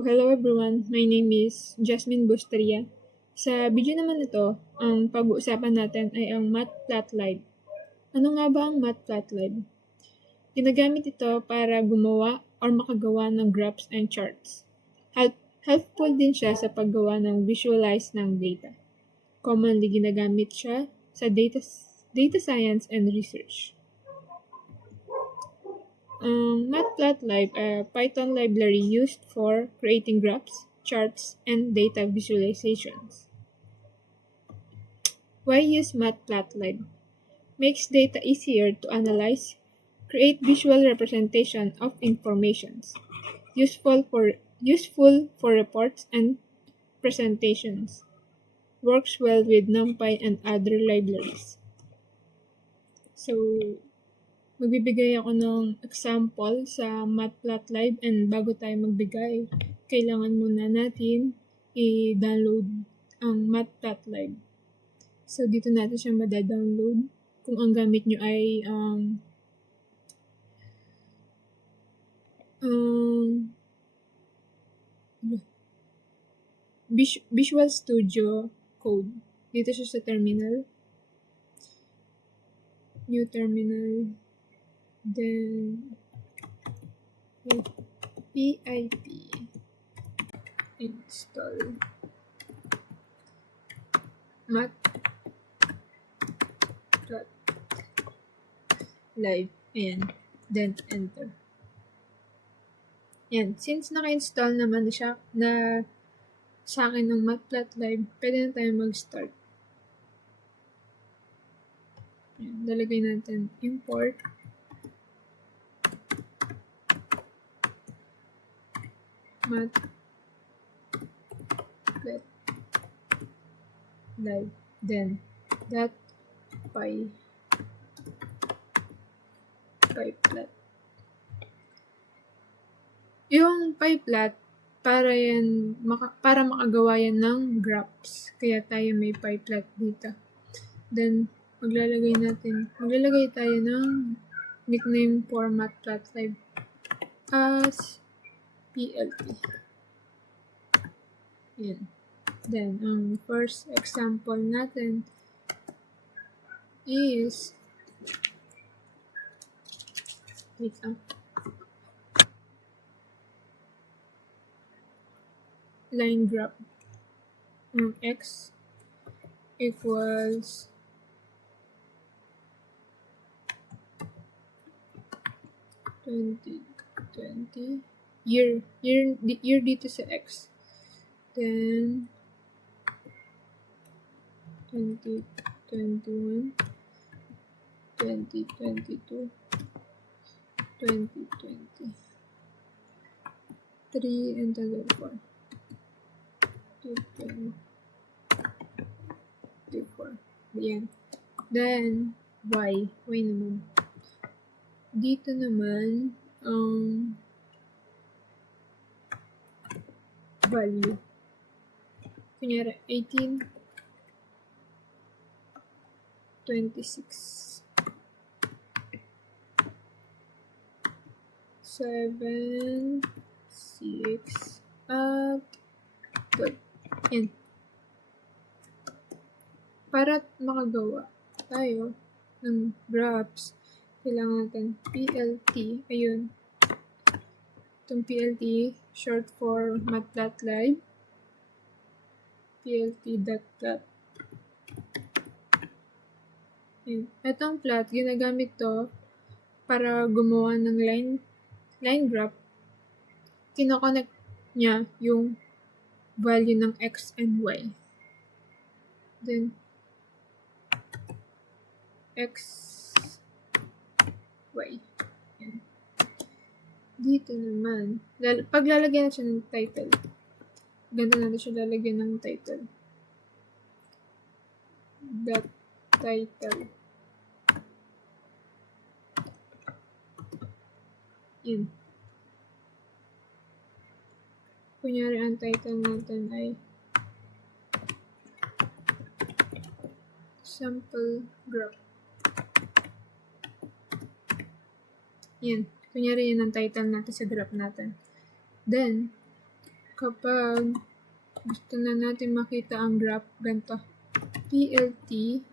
hello everyone. My name is Jasmine Busteria. Sa video naman ito, ang pag-uusapan natin ay ang Matplotlib. Ano nga ba ang Matplotlib? Ginagamit ito para gumawa or makagawa ng graphs and charts. Helpful din siya sa paggawa ng visualize ng data. Commonly ginagamit siya sa data science and research. Matplotlib, a Python library used for creating graphs, charts, and data visualizations. Why use Matplotlib? Makes data easier to analyze, create visual representation of informations, useful for reports and presentations. Works well with NumPy and other libraries. So, magbibigay ako ng example sa Matplotlib, and bago tayo magbigay, kailangan muna natin i-download ang Matplotlib. So, dito natin siya mada-download kung ang gamit nyo ay Visual Studio Code. Dito siya sa terminal. New terminal. Then, pip install Matplotlib. Ayan. Then, enter. Ayan. Since naka-install naman na siya sa akin ng Matplotlib, pwede na tayo mag-start. Ayan. Lalagay natin import. Matplotlib. Then, pyplot. Yung pyplot, para makagawa yan ng graphs. Kaya tayo may pyplot dito. Then, maglalagay tayo ng nickname for Matplotlib as PLT. Yan. Then, ang first example natin is line graph. X equals 2020 year dito sa X. Then 2021, 2022, 2020, 3 and 4. 24. Ayan. Then, Y naman. Dito naman, value. Kunyari, 18, 26, 7, 6, 12. Yan. Para makagawa tayo ng graphs, kailangan natin PLT. Ayun. Itong PLT, short for Matplotlib. PLT.plot. Itong plot, ginagamit to para gumawa ng line graph. Kinoconnect niya yung value ng X and Y. Then, X, Y. Yan. Dito naman, paglalagyan na siya ng title. Ganda natin siya lalagyan ng title. That title. Yan. Kunyari, ang title natin ay sample graph. Yan. Kunyari, yan ang title natin sa graph natin. Then, kapag gusto na natin makita ang graph, ganito. plt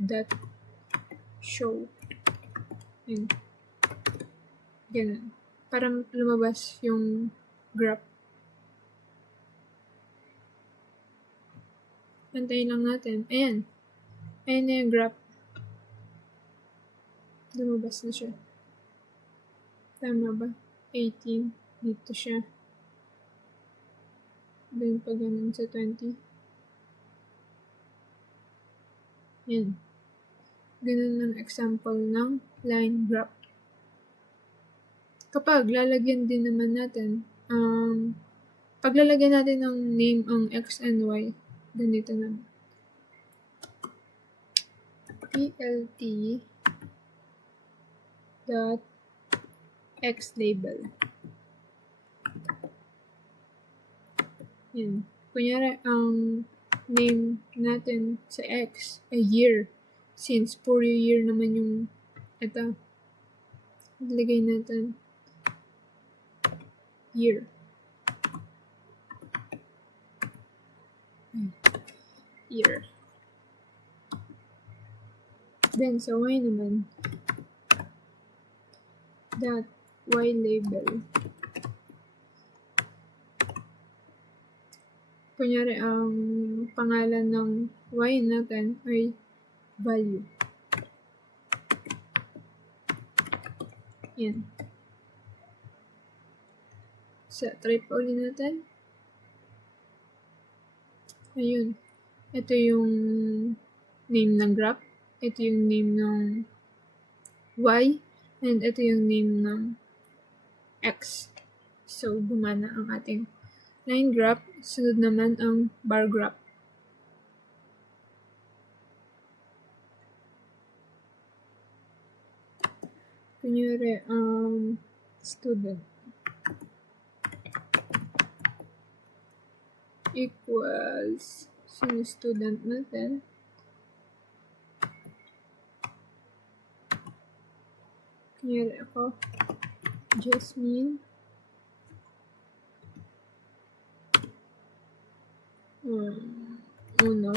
dot show. Yan. Ganun. Para lumabas yung graph. Pantayin lang natin. Ayan. Ayan na yung graph. Lumabas na siya. Tama ba? 18. Dito siya. Then pag ganun sa 20. Yan. Ganun ang example ng line graph. Kapag lalagyan din naman natin, paglalagyan natin ng name ang x and y, ganito naman. plt dot x label. Yan. Kunyari, ang name natin sa x ay year. Since puro year naman yung ito. Ilagay natin year. Year. Then sa y naman, dot y label. Kunyari, ang pangalan ng y natin ay value. Yan. Sa try pa ulit natin. Ayun. Ito yung name ng graph. Ito yung name ng y. And ito yung name ng x. So, gumana ang ating line graph. Sunod naman ang bar graph. Kunyari, student equals sino student natin. Kunyari ako, Jasmine. Uno.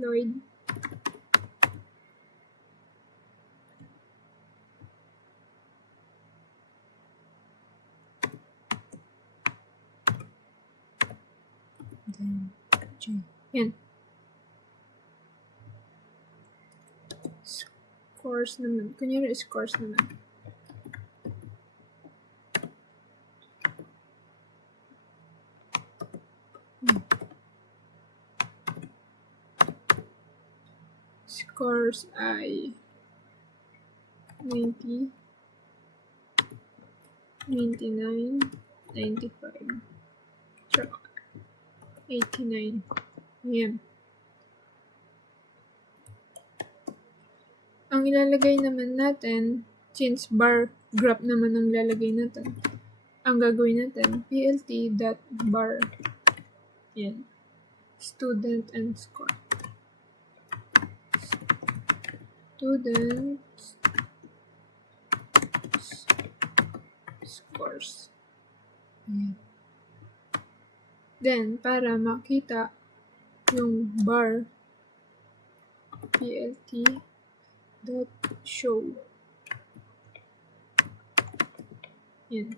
Lloyd. Then, J. Yan. Scores naman. Kunyari, scores naman. Scores ay 90, 99, 95, 89. Ayan. Ang ilalagay naman natin, since bar graph naman ang ilalagay natin, ang gagawin natin, plt.bar. Yan. Student and score. Student scores. Ayan. Then, para makita yung bar, plt.show. Yan.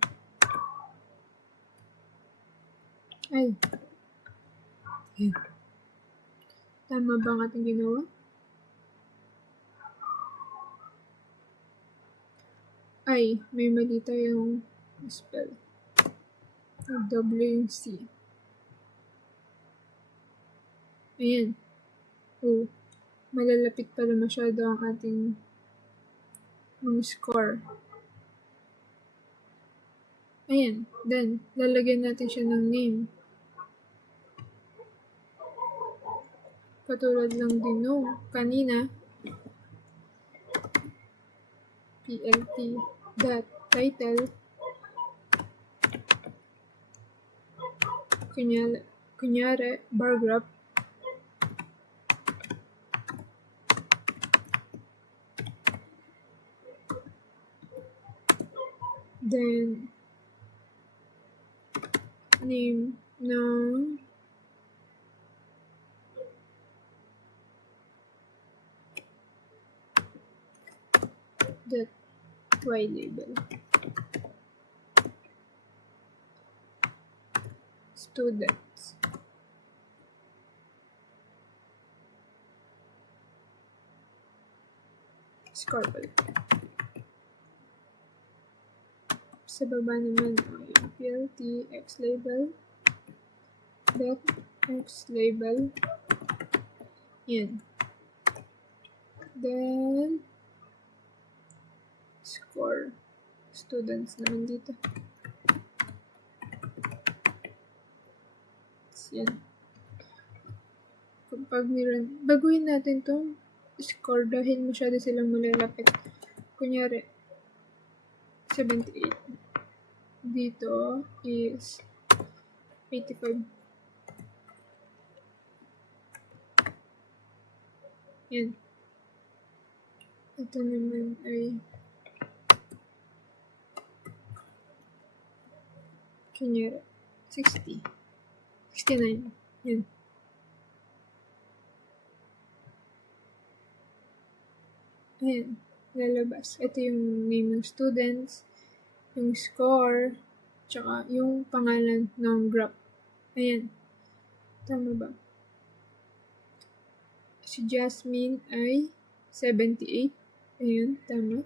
Ay. Yan. Tama ba ang ating ginawa? Ay, may mali tayong spell. W yung C. Ayan. Oh, malalapit pala masyado ang ating mga score. Ayan. Then, lalagyan natin siya ng name. Katulad lang din no, kanina. plt.title. Kunyari, bar graph. Then, name ng the y label. Students. Score ulit. Sa baba naman ay PLT X label. Dot X label. Yan. Then, score. Students naman dito. Yan. Kapag niran, baguhin natin tong score dahil masyado silang malalapit. Kunyari, 78. Dito is 85. Yan. Ito naman ay kunyari, 60. 69. Yan. Ayan. Lalabas. Ito yung name ng students, yung score, tsaka yung pangalan ng graph. Ayan. Tama ba? Si Jasmine ay 78. Ayan, tama.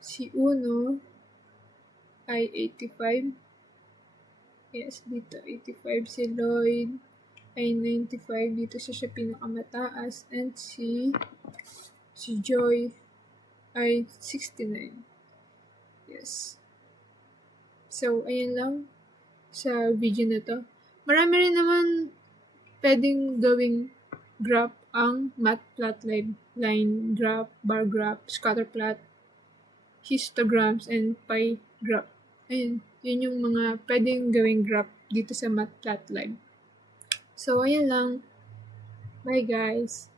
Si Uno ay 85. Yes, dito 85. Si Lloyd ay 95. Dito siya pinakamataas. And si Joy ay 69. Yes. So, ayan lang sa video na to. Marami rin naman pwedeng gawing graph ang matplotlib, line graph, bar graph, scatter plot, histograms, and pie graph. Ayun, yun yung mga pwedeng gawing graph dito sa matplotlib. So, ayan lang. Bye guys!